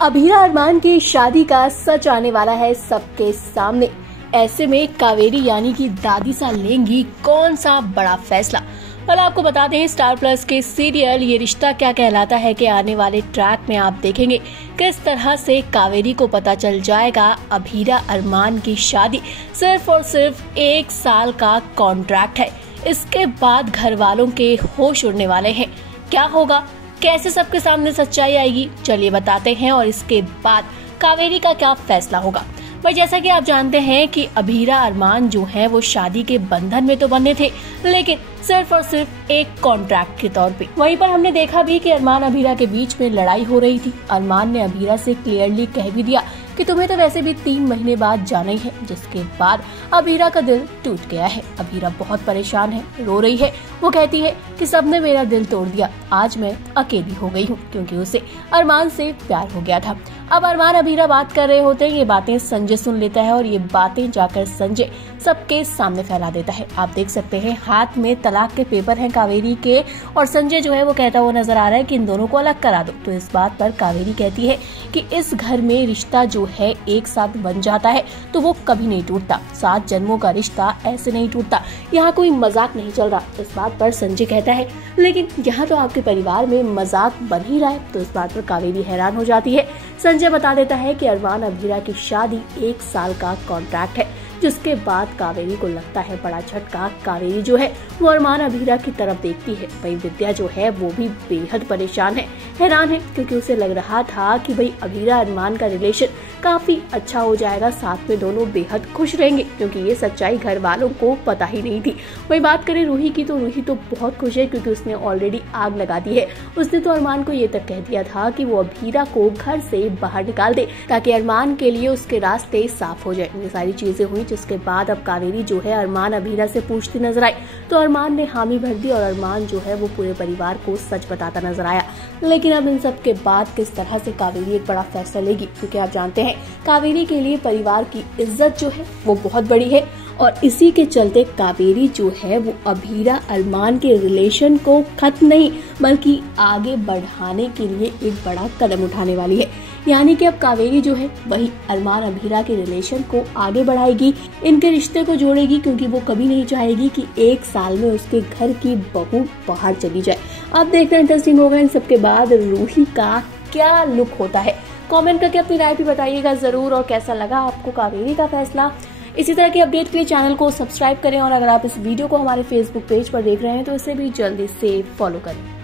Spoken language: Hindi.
अभीरा अरमान की शादी का सच आने वाला है सबके सामने। ऐसे में कावेरी यानी कि दादी सा लेंगी कौन सा बड़ा फैसला। और आपको बता दें, स्टार प्लस के सीरियल ये रिश्ता क्या कहलाता है कि आने वाले ट्रैक में आप देखेंगे किस तरह से कावेरी को पता चल जाएगा अभीरा अरमान की शादी सिर्फ और सिर्फ 1 साल का कॉन्ट्रैक्ट है। इसके बाद घर वालों के होश उड़ने वाले हैं। क्या होगा, कैसे सबके सामने सच्चाई आएगी, चलिए बताते हैं। और इसके बाद कावेरी का क्या फैसला होगा। पर जैसा कि आप जानते हैं कि अभीरा अरमान जो है वो शादी के बंधन में तो बंधे थे, लेकिन सिर्फ और सिर्फ एक कॉन्ट्रैक्ट के तौर पे। वहीं पर हमने देखा भी कि अरमान अभीरा के बीच में लड़ाई हो रही थी। अरमान ने अभीरा से क्लियरली कह भी दिया कि तुम्हें तो वैसे भी 3 महीने बाद जाना ही है, जिसके बाद अभीरा का दिल टूट गया है। अभीरा बहुत परेशान है, रो रही है। वो कहती है कि सबने मेरा दिल तोड़ दिया, आज मैं अकेली हो गई हूँ, क्योंकि उसे अरमान से प्यार हो गया था। अब अरमान अभीरा बात कर रहे होते हैं, ये बातें संजय सुन लेता है और ये बातें जाकर संजय सबके सामने फैला देता है। आप देख सकते हैं हाथ में तलाक के पेपर हैं कावेरी के, और संजय जो है वो कहता हुआ नजर आ रहा है कि इन दोनों को अलग करा दो। तो इस बात पर कावेरी कहती है कि इस घर में रिश्ता जो है एक साथ बन जाता है तो वो कभी नहीं टूटता। 7 जन्मों का रिश्ता ऐसे नहीं टूटता, यहाँ कोई मजाक नहीं चल रहा। इस बात पर संजय कहता है लेकिन यहाँ तो आपके परिवार में मजाक बन ही रहा है। तो इस बात पर कावेरी हैरान हो जाती है। संजय बता देता है कि अरमान अभीरा की शादी 1 साल का कॉन्ट्रैक्ट है, जिसके बाद कावेरी को लगता है बड़ा झटका। कावेरी जो है वो अरमान अभीरा की तरफ देखती है। वहीं विद्या जो है वो भी बेहद परेशान है, हैरान है, क्योंकि उसे लग रहा था कि भाई अभीरा अरमान का रिलेशन काफी अच्छा हो जाएगा, साथ में दोनों बेहद खुश रहेंगे, क्योंकि ये सच्चाई घर वालों को पता ही नहीं थी। वही बात करें रूही की, तो रूही तो बहुत खुश है, क्योंकि उसने ऑलरेडी आग लगा दी है। उसने तो अरमान को ये तक कह दिया था कि वो अभीरा को घर से बाहर निकाल दे, ताकि अरमान के लिए उसके रास्ते साफ हो जाए। ये सारी चीजें हुई, जिसके बाद अब कावेरी जो है अरमान अभीरा से पूछती नजर आई, तो अरमान ने हामी भर दी और अरमान जो है वो पूरे परिवार को सच बताता नजर आया। लेकिन अब इन सब के बाद किस तरह से कावेरी एक बड़ा फैसला लेगी, क्योंकि आप जानते हैं कावेरी के लिए परिवार की इज्जत जो है वो बहुत बड़ी है, और इसी के चलते कावेरी जो है वो अभीरा अरमान के रिलेशन को खत्म नहीं बल्कि आगे बढ़ाने के लिए एक बड़ा कदम उठाने वाली है। यानी कि अब कावेरी जो है वही अरमान अभीरा के रिलेशन को आगे बढ़ाएगी, इनके रिश्ते को जोड़ेगी, क्योंकि वो कभी नहीं चाहेगी कि 1 साल में उसके घर की बहू बाहर चली जाए। अब देखना इंटरेस्टिंग होगा इन सबके बाद रूही का क्या लुक होता है। कमेंट करके अपनी राय भी बताइएगा जरूर, और कैसा लगा आपको कावेरी का फैसला। इसी तरह की अपडेट के लिए चैनल को सब्सक्राइब करें, और अगर आप इस वीडियो को हमारे फेसबुक पेज पर देख रहे हैं तो इसे भी जल्दी से फॉलो करें।